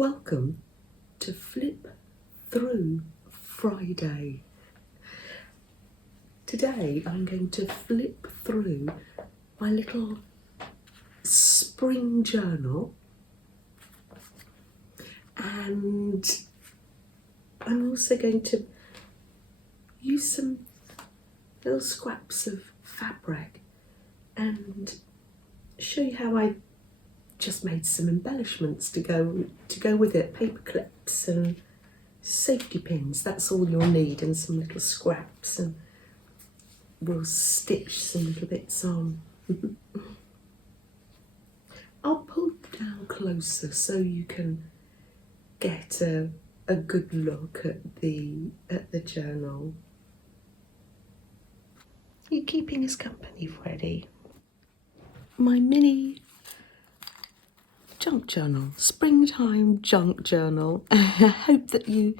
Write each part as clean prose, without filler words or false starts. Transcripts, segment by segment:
Welcome to Flip Through Friday. Today I'm going to flip through my little spring journal, and I'm also going to use some little scraps of fabric and show you how I just made some embellishments to go with it. Paper clips and safety pins, that's all you'll need, and some little scraps, and we'll stitch some little bits on. I'll pull down closer so you can get a good look at the journal. You're keeping us company, Freddie. My mini junk journal, springtime junk journal. I hope that you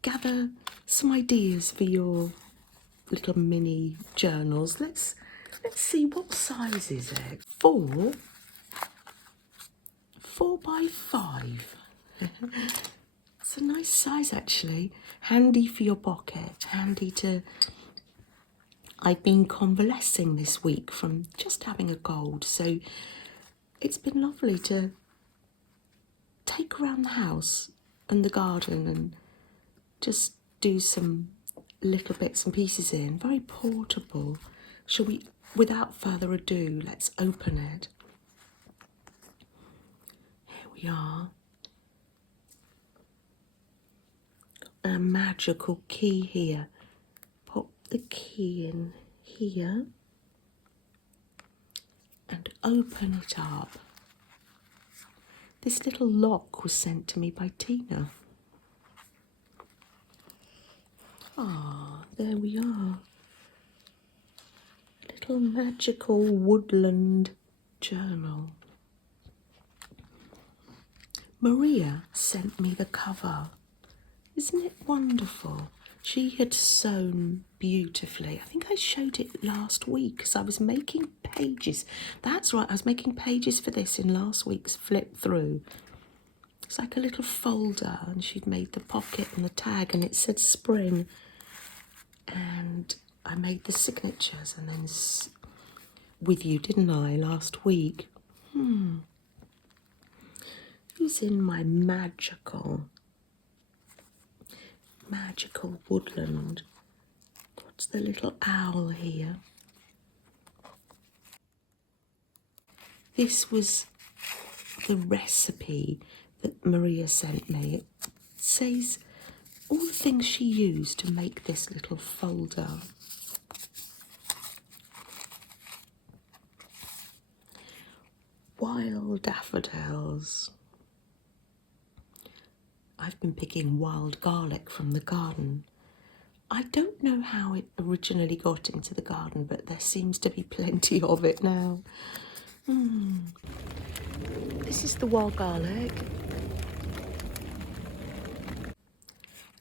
gather some ideas for your little mini journals. Let's see, what size is it? 4 by 5. It's a nice size actually. Handy for your pocket. Handy to. I've been convalescing this week from just having a cold, so it's been lovely to take around the house and the garden and just do some little bits and pieces in. Very portable. Shall we, without further ado, let's open it. Here we are. A magical key here. Pop the key in here and open it up. This little lock was sent to me by Tina. Ah, there we are. Little magical Woodland journal. Maria sent me the cover. Isn't it wonderful? She had sewn beautifully. I think I showed it last week because I was making pages. That's right, I was making pages for this in last week's flip through. It's like a little folder, and she'd made the pocket and the tag, and it said spring. And I made the signatures and then with you, didn't I, last week? Who's in my magical Woodland? What's the little owl here? This was the recipe that Maria sent me. It says all the things she used to make this little folder. Wild daffodils. I've been picking wild garlic from the garden. I don't know how it originally got into the garden, but there seems to be plenty of it now. This is the wild garlic.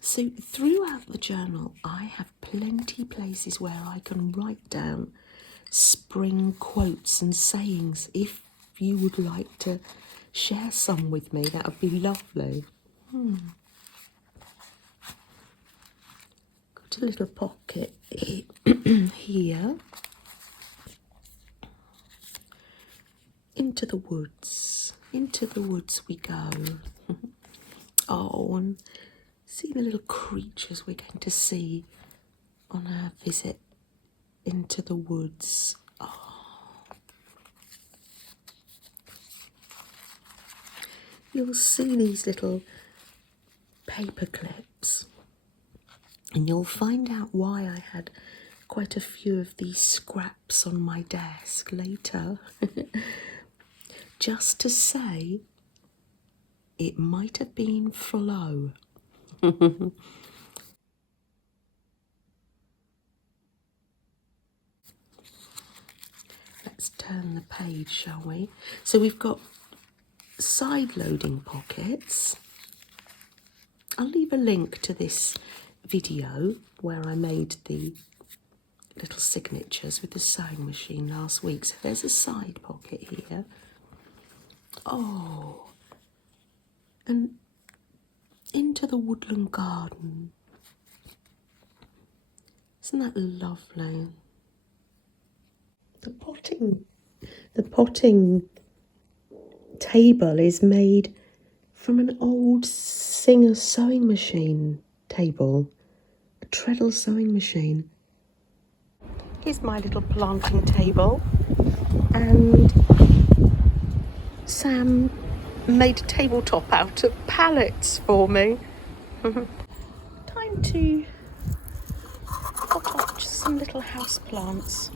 So throughout the journal, I have plenty places where I can write down spring quotes and sayings. If you would like to share some with me, that would be lovely. Got a little pocket here. Into the woods we go. Oh, and see the little creatures we're going to see on our visit into the woods. Oh. You'll see these little paper clips, and you'll find out why I had quite a few of these scraps on my desk later. Just to say, it might have been flow. Let's turn the page, shall we? So we've got side-loading pockets. I'll leave a link to this video where I made the little signatures with the sewing machine last week. So there's a side pocket here. Oh, and into the woodland garden. Isn't that lovely? The potting table is made from an old Singer sewing machine table, a treadle sewing machine. Here's my little planting table, and Sam made a tabletop out of pallets for me. Time to pot up just some little house plants.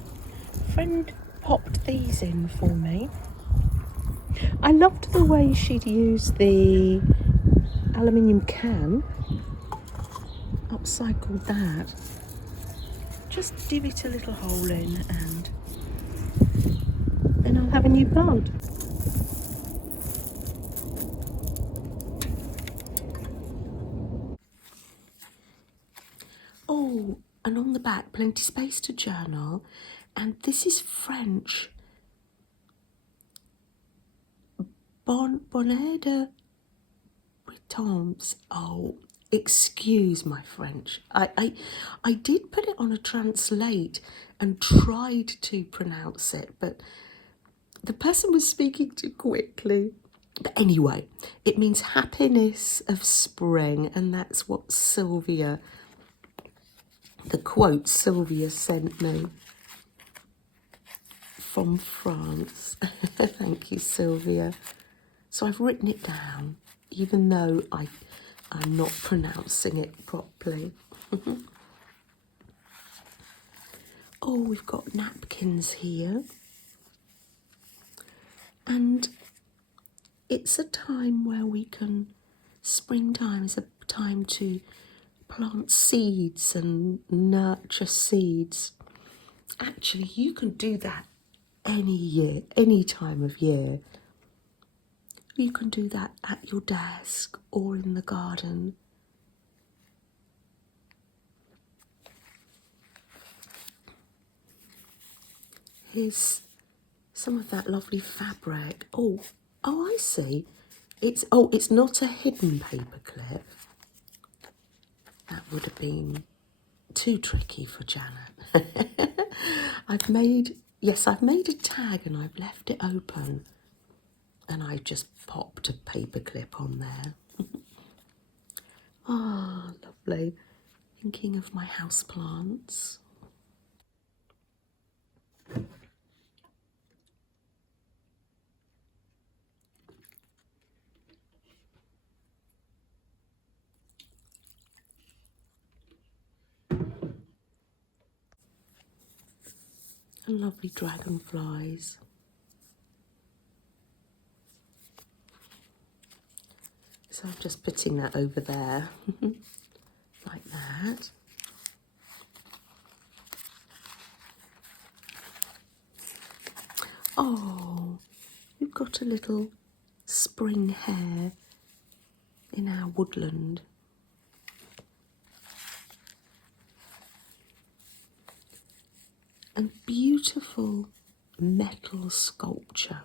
Friend popped these in for me. I loved the way she'd used the aluminium can, upcycled that. Just give it a little hole in and then I'll have a new plant. Oh, and on the back, plenty space to journal. And this is French. Bonnet de Bretons. Oh, excuse my French. I did put it on a translate and tried to pronounce it, but the person was speaking too quickly. But anyway, it means happiness of spring, and that's what Sylvia, the quote Sylvia sent me from France. Thank you, Sylvia. So I've written it down, even though I'm not pronouncing it properly. Oh, we've got napkins here. And it's a time where we can, springtime is a time to plant seeds and nurture seeds. Actually, you can do that any year, any time of year. You can do that at your desk or in the garden. Here's some of that lovely fabric. Oh, I see. It's not a hidden paper clip. That would have been too tricky for Janet. I've made a tag and I've left it open. And I've just popped a paper clip on there. Ah, lovely. Thinking of my houseplants. And lovely dragonflies. So I'm just putting that over there, like that. Oh, we've got a little spring hare in our woodland. And beautiful metal sculpture.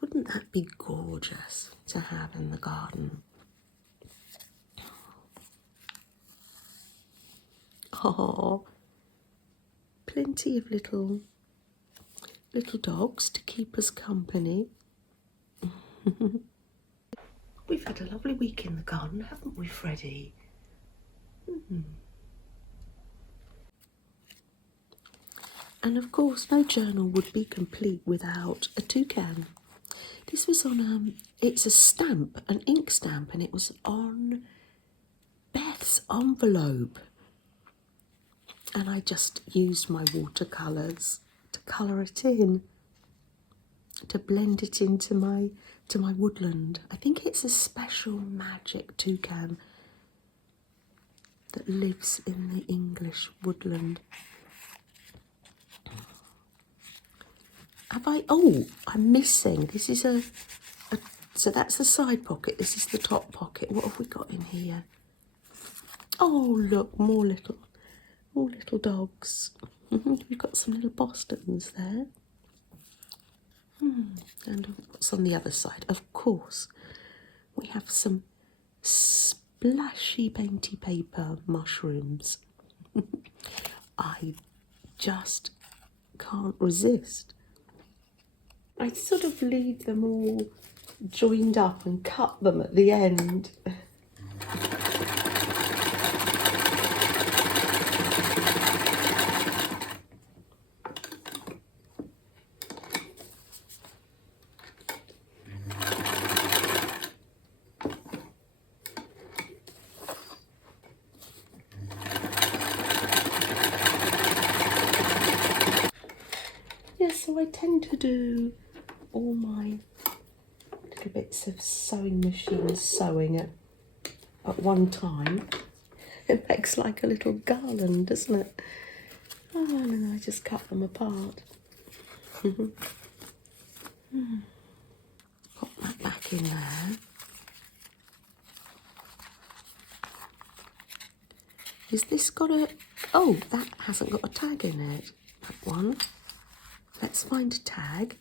Wouldn't that be gorgeous to have in the garden? Oh, plenty of little dogs to keep us company. We've had a lovely week in the garden, haven't we, Freddie? And of course, no journal would be complete without a toucan. This was on, it's a stamp, an ink stamp, and it was on Beth's envelope. And I just used my watercolours to colour it in, to blend it into my woodland. I think it's a special magic toucan that lives in the English woodland. I'm missing. This is so that's the side pocket. This is the top pocket. What have we got in here? Oh, look, more little dogs. We've got some little Bostons there. And what's on the other side? Of course, we have some splashy painty paper mushrooms. I just can't resist. I sort of leave them all joined up and cut them at the end. Yeah, so I tend to do all my little bits of sewing machine sewing at one time. It makes like a little garland, doesn't it? Oh, and then I just cut them apart. Pop that back in there. Is this got a... Oh, that hasn't got a tag in it, that one. Let's find a tag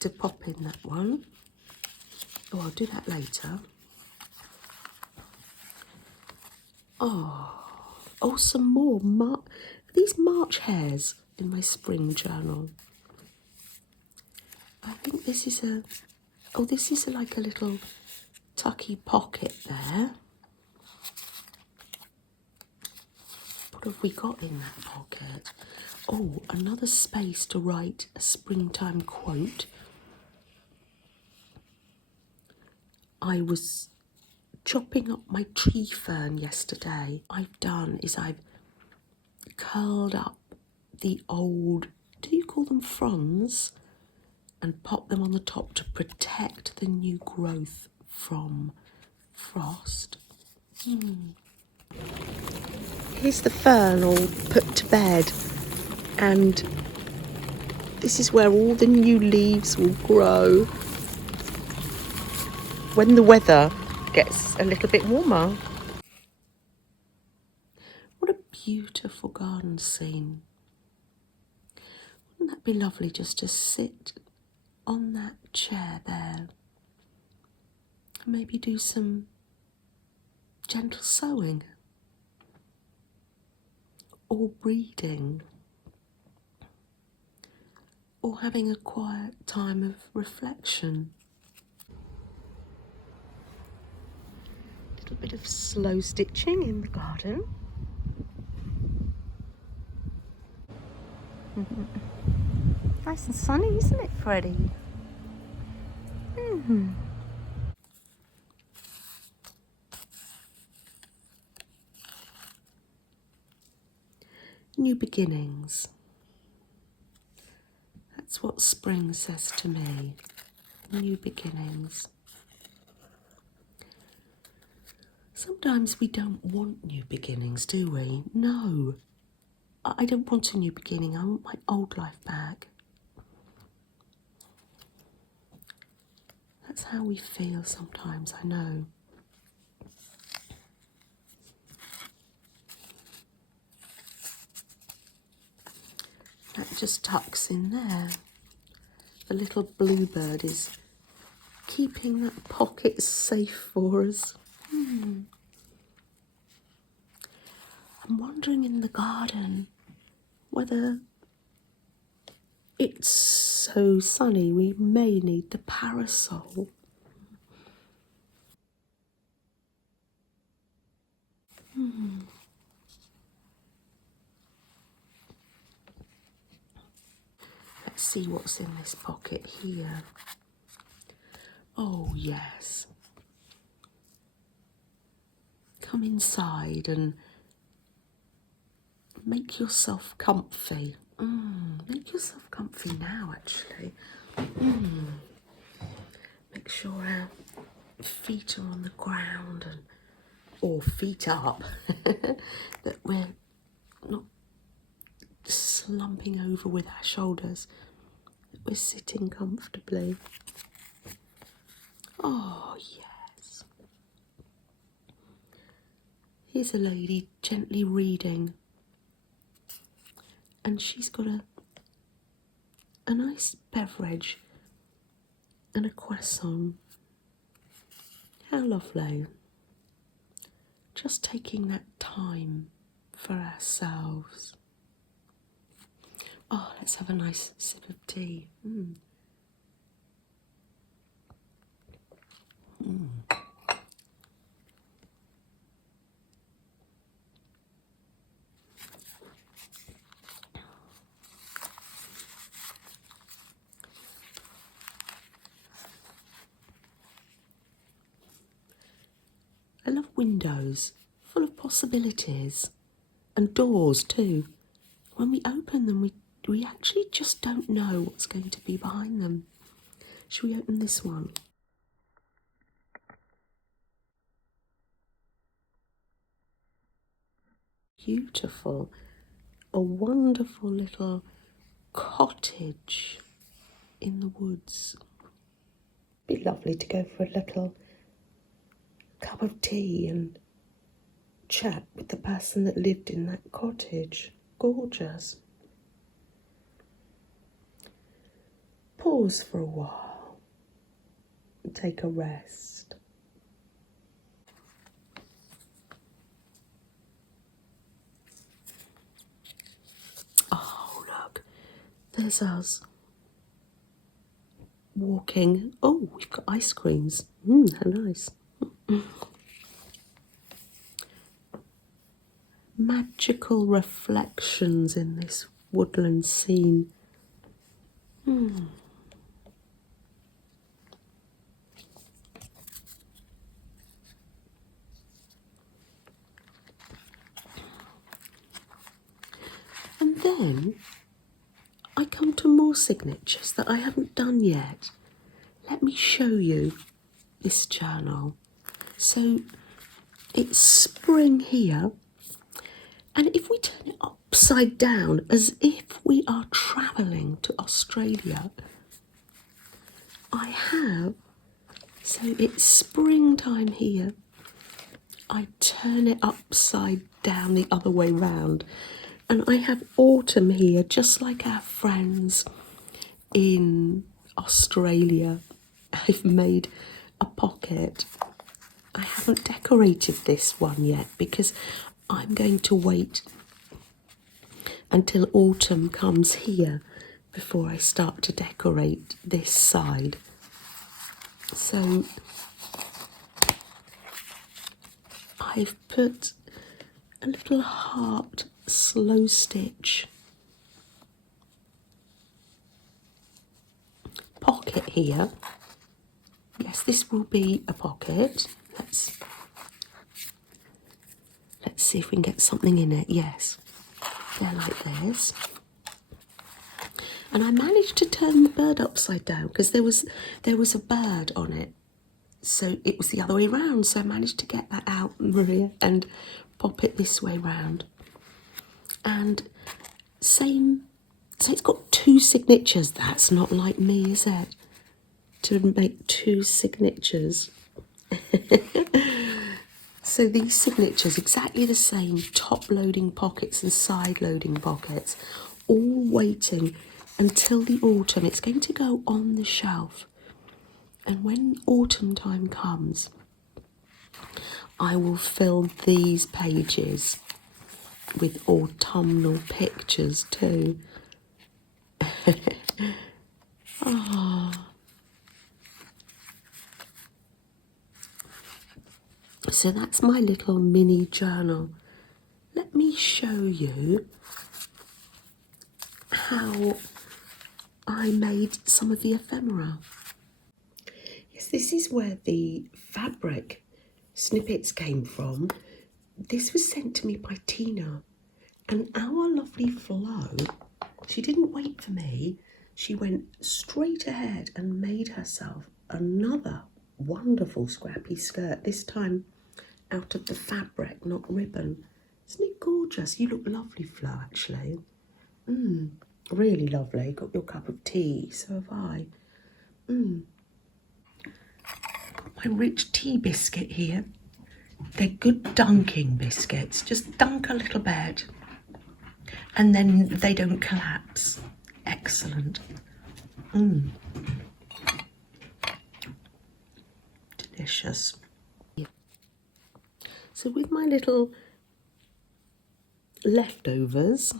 to pop in that one. Oh, I'll do that later. Oh, some more. These March hares in my spring journal. I think this is a... Oh, this is like a little tucky pocket there. What have we got in that pocket? Oh, another space to write a springtime quote. I was chopping up my tree fern yesterday. I've done is I've curled up the old, do you call them fronds? And pop them on the top to protect the new growth from frost. Here's the fern all put to bed, and this is where all the new leaves will grow when the weather gets a little bit warmer. What a beautiful garden scene. Wouldn't that be lovely just to sit on that chair there and maybe do some gentle sewing or reading or having a quiet time of reflection. A little bit of slow stitching in the garden. Nice and sunny, isn't it, Freddie? New beginnings. That's what spring says to me. New beginnings. Sometimes we don't want new beginnings, do we? No. I don't want a new beginning. I want my old life back. That's how we feel sometimes, I know. That just tucks in there. The little bluebird is keeping that pocket safe for us. I'm wandering in the garden whether it's so sunny we may need the parasol. Let's see what's in this pocket here. Oh yes. Come inside and make yourself comfy. Make yourself comfy now, actually. Make sure our feet are on the ground or feet up, that we're not slumping over with our shoulders, that we're sitting comfortably. Oh, yes. Here's a lady gently reading, and she's got a nice beverage and a croissant. How lovely. Just taking that time for ourselves. Oh, let's have a nice sip of tea. I love windows, full of possibilities, and doors too. When we open them, we actually just don't know what's going to be behind them. Shall we open this one? Beautiful. A wonderful little cottage in the woods. Be lovely to go for a little cup of tea and chat with the person that lived in that cottage. Gorgeous. Pause for a while and take a rest. Oh, look, there's us walking. Oh, we've got ice creams. How nice. Magical reflections in this woodland scene. And then I come to more signatures that I haven't done yet. Let me show you this journal. So it's spring here, and if we turn it upside down as if we are travelling to Australia, I have, so it's springtime here. I turn it upside down the other way round, and I have autumn here, just like our friends in Australia. I've made a pocket. I haven't decorated this one yet because I'm going to wait until autumn comes here before I start to decorate this side. So I've put a little heart slow stitch pocket here. Yes, this will be a pocket. Let's see if we can get something in it. Yes, they're like this. And I managed to turn the bird upside down because there was a bird on it. So it was the other way round. So I managed to get that out, Maria, and pop it this way round. And same, so it's got two signatures. That's not like me, is it? To make two signatures. So these signatures, exactly the same, top loading pockets and side loading pockets, all waiting until the autumn. It's going to go on the shelf. And when autumn time comes, I will fill these pages with autumnal pictures too. Oh. So that's my little mini journal. Let me show you how I made some of the ephemera. Yes, this is where the fabric snippets came from. This was sent to me by Tina, and our lovely Flo, she didn't wait for me. She went straight ahead and made herself another wonderful scrappy skirt, this time out of the fabric, not ribbon. Isn't it gorgeous? You look lovely, Flo, actually. Really lovely. Got your cup of tea, so have I. My rich tea biscuit here. They're good dunking biscuits. Just dunk a little bit and then they don't collapse. Excellent. Delicious. So with my little leftovers,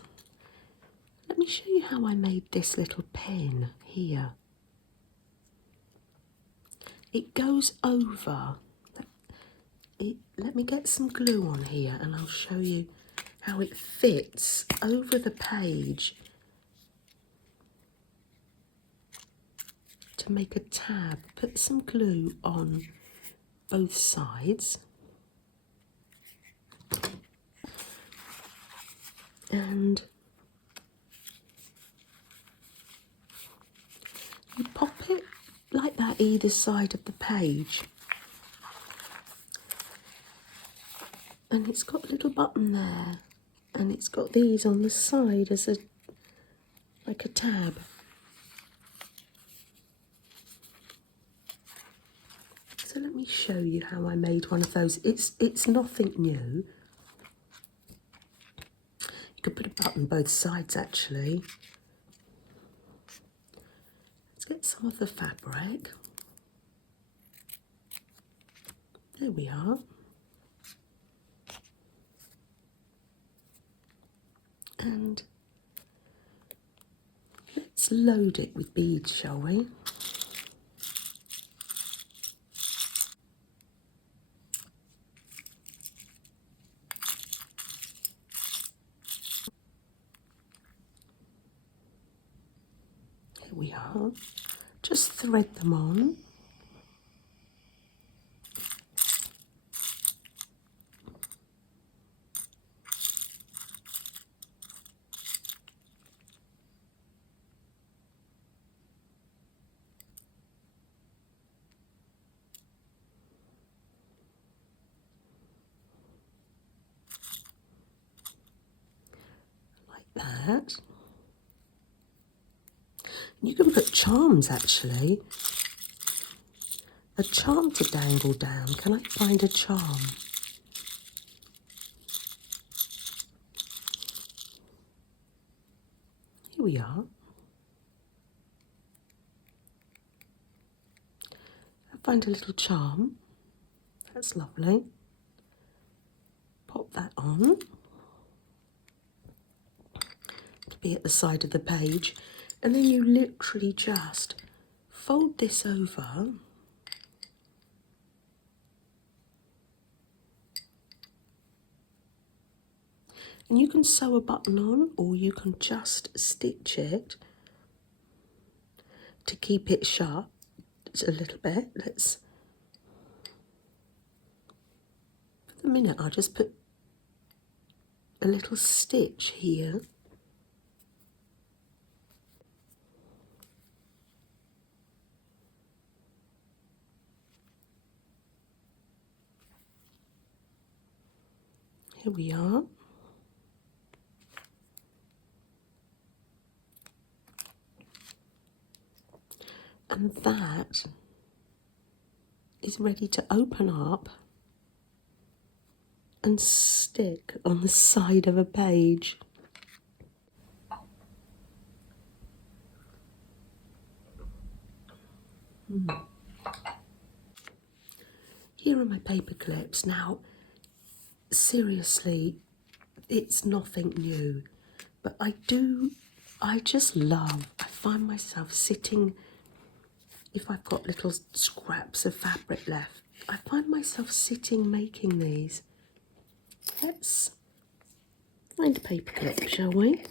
let me show you how I made this little pin here. It goes over. Let me get some glue on here and I'll show you how it fits over the page to make a tab. Put some glue on both sides. And you pop it like that either side of the page. And it's got a little button there. And it's got these on the side as like a tab. So let me show you how I made one of those. It's nothing new. You could put a button both sides actually. Let's get some of the fabric. There we are. And let's load it with beads, shall we? Here we are. Just thread them on. That. You can put charms actually. A charm to dangle down. Can I find a charm? Here we are. I find a little charm. That's lovely. Pop that on. Be at the side of the page, and then you literally just fold this over and you can sew a button on, or you can just stitch it to keep it shut a little bit. For the minute I'll just put a little stitch here. Here we are. And that is ready to open up and stick on the side of a page. Here are my paper clips. Now, seriously, it's nothing new, but I find myself sitting, if I've got little scraps of fabric left, I find myself sitting making these. Let's find a paper clip, shall we?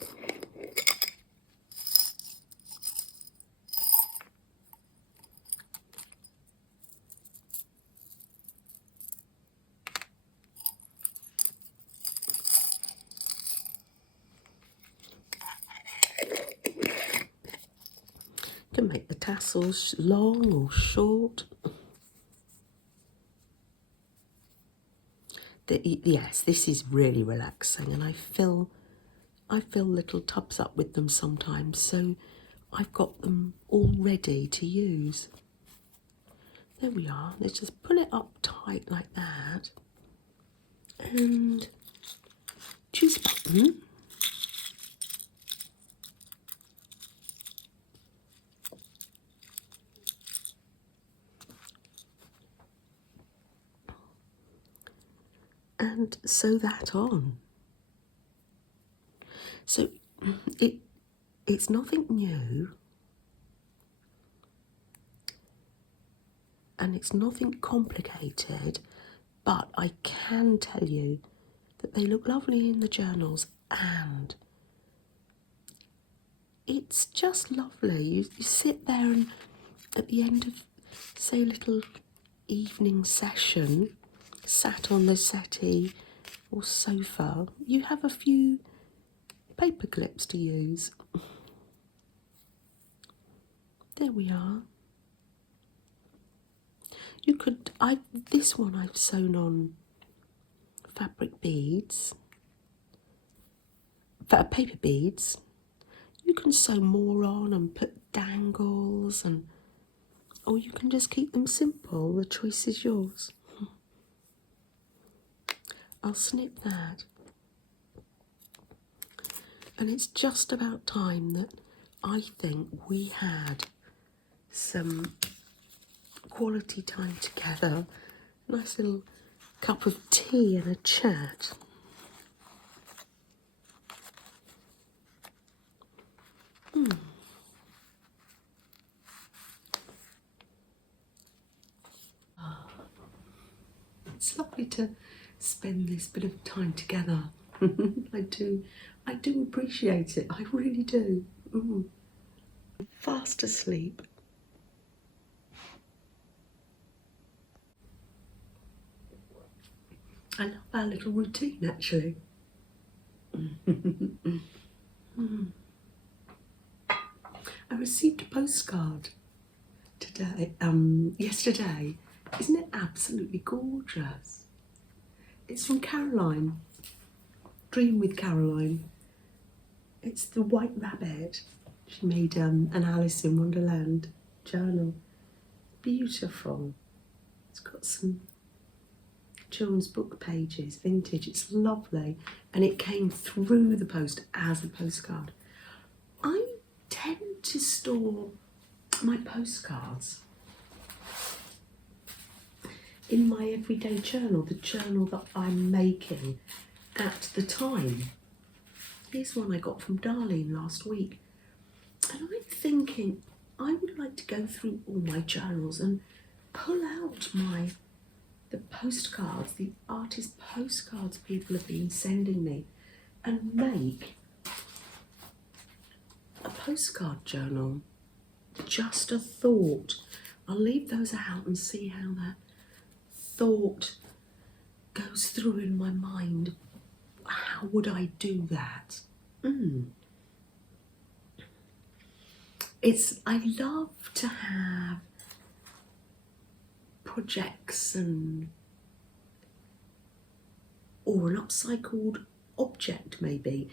You can make the tassels long or short. Yes, this is really relaxing, and I fill little tubs up with them sometimes, so I've got them all ready to use. There we are. Let's just pull it up tight like that, and choose a button. and sew that on. So it's nothing new, and it's nothing complicated, but I can tell you that they look lovely in the journals, and it's just lovely. You sit there and at the end of, say, a little evening session, sat on the settee or sofa, you have a few paper clips to use. There we are. You could, this one I've sewn on fabric beads, paper beads. You can sew more on and put dangles, and or you can just keep them simple. The choice is yours. I'll snip that. And it's just about time that I think we had some quality time together. Nice little cup of tea and a chat. It's lovely to spend this bit of time together. I do appreciate it. I really do. Fast asleep. I love our little routine, actually. I received a postcard today, yesterday. Isn't it absolutely gorgeous? It's from Caroline. Dream with Caroline. It's the White Rabbit. She made an Alice in Wonderland journal. Beautiful. It's got some children's book pages, vintage. It's lovely. And it came through the post as a postcard. I tend to store my postcards in my everyday journal, the journal that I'm making at the time. Here's one I got from Darlene last week. And I'm thinking I would like to go through all my journals and pull out the postcards, the artist postcards people have been sending me, and make a postcard journal. Just a thought. I'll leave those out and see how that thought goes through in my mind. How would I do that? I love to have projects or an upcycled object maybe,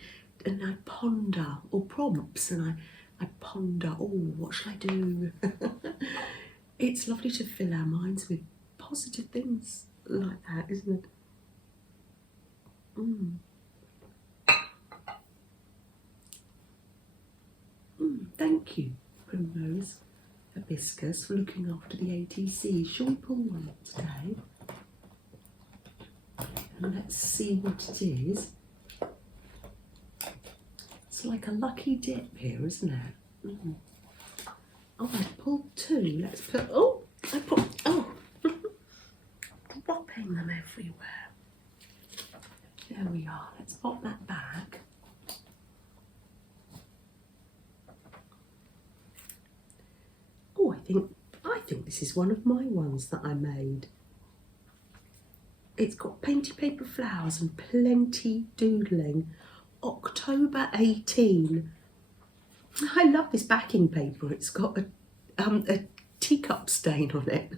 and I ponder, or prompts, and I ponder, oh, what shall I do? It's lovely to fill our minds with positive things like that, isn't it? Thank you, Primrose Hibiscus, for looking after the ATC. Shall we pull one today? And let's see what it is. It's like a lucky dip here, isn't it? Oh, I pulled two. Let's put, dropping them everywhere. There we are. Let's pop that back. Oh, I think this is one of my ones that I made. It's got painty paper flowers and plenty doodling. October 18. I love this backing paper. It's got a teacup stain on it.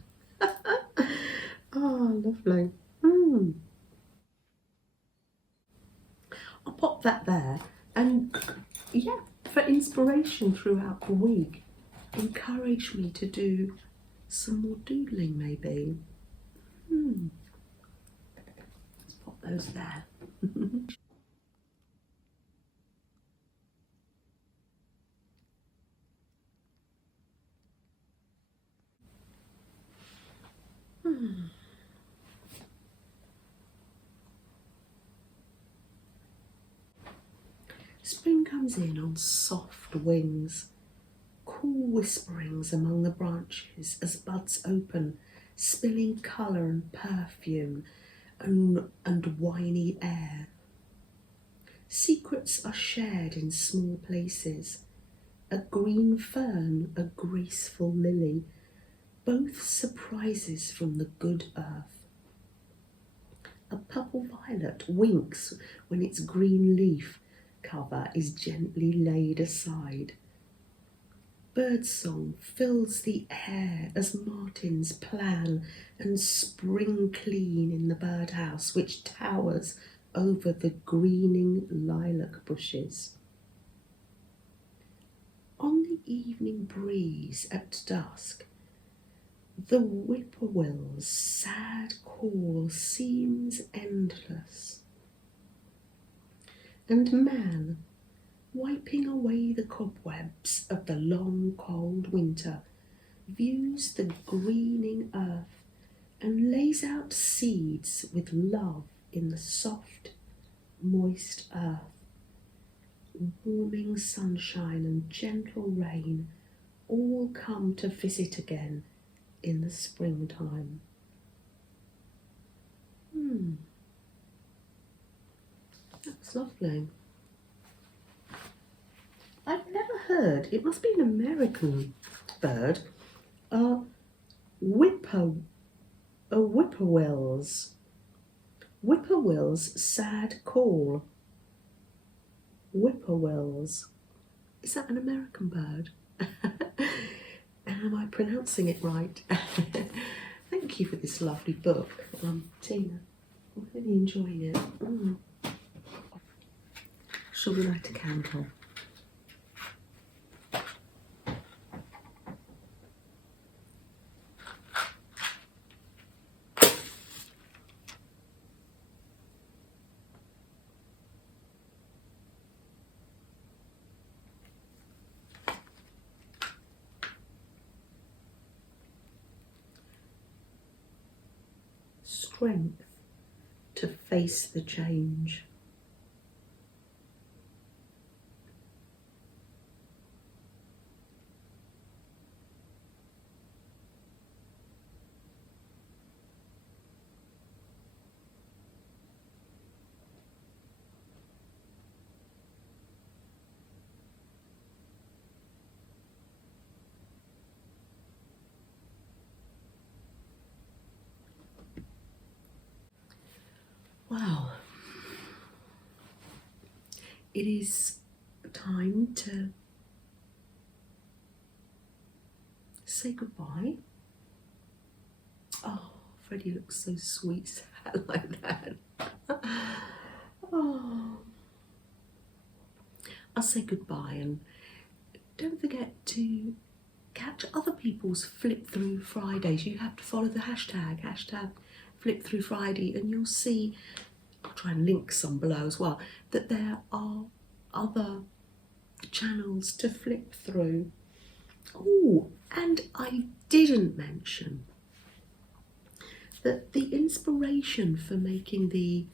Oh, lovely. I'll pop that there, and yeah, for inspiration throughout the week, encourage me to do some more doodling maybe. Let's pop those there. comes in on soft wings, cool whisperings among the branches as buds open, spilling colour and perfume and winey air. Secrets are shared in small places, a green fern, a graceful lily, both surprises from the good earth. A purple violet winks when its green leaf cover is gently laid aside. Birdsong fills the air as martins plan and spring clean in the birdhouse which towers over the greening lilac bushes. On the evening breeze at dusk, the whippoorwill's sad call seems endless, and man, wiping away the cobwebs of the long cold winter, views the greening earth and lays out seeds with love in the soft, moist earth. Warming sunshine and gentle rain all come to visit again in the springtime. That's lovely. I've never heard, it must be an American bird, whippoorwill's sad call. Whippoorwills. Is that an American bird? Am I pronouncing it right? Thank you for this lovely book, Tina. I'm really enjoying it. Shall we light a candle? Strength to face the change. Wow. It is time to say goodbye. Oh, Freddie looks so sweet sad like that. Oh. I'll say goodbye, and don't forget to catch other people's Flip Through Fridays. You have to follow the hashtag Flip Through Friday, and you'll see, I'll try and link some below as well, that there are other channels to flip through. Oh, and I didn't mention that the inspiration for making the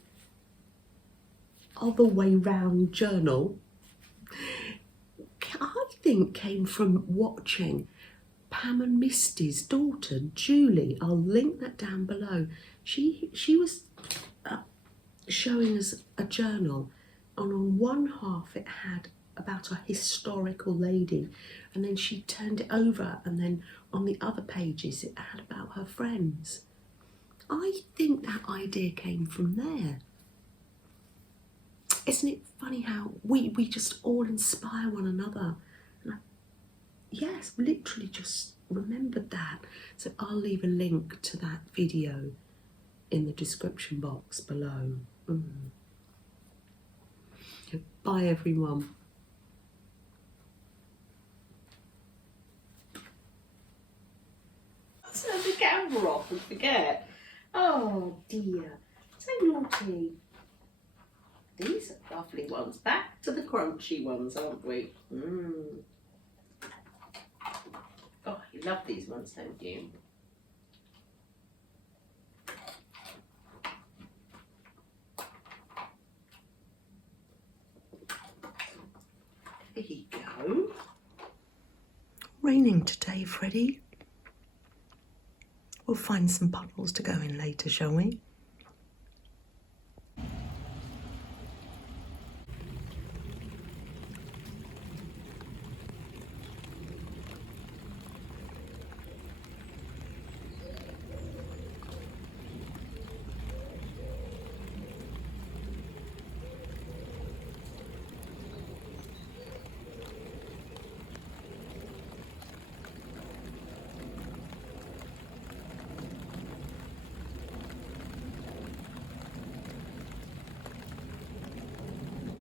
other way round journal, I think, came from watching Pam and Misty's daughter, Julie. I'll link that down below. She was showing us a journal, and on one half it had about a historical lady, and then she turned it over, and then on the other pages it had about her friends. I think that idea came from there. Isn't it funny how we just all inspire one another? And yes, literally just remembered that. So I'll leave a link to that video in the description box below. Bye everyone. Let's turn the camera off and forget. Oh dear, so naughty. These are lovely ones. Back to the crunchy ones, aren't we? Oh, you love these ones, don't you? raining today, Freddie. We'll find some puddles to go in later, shall we?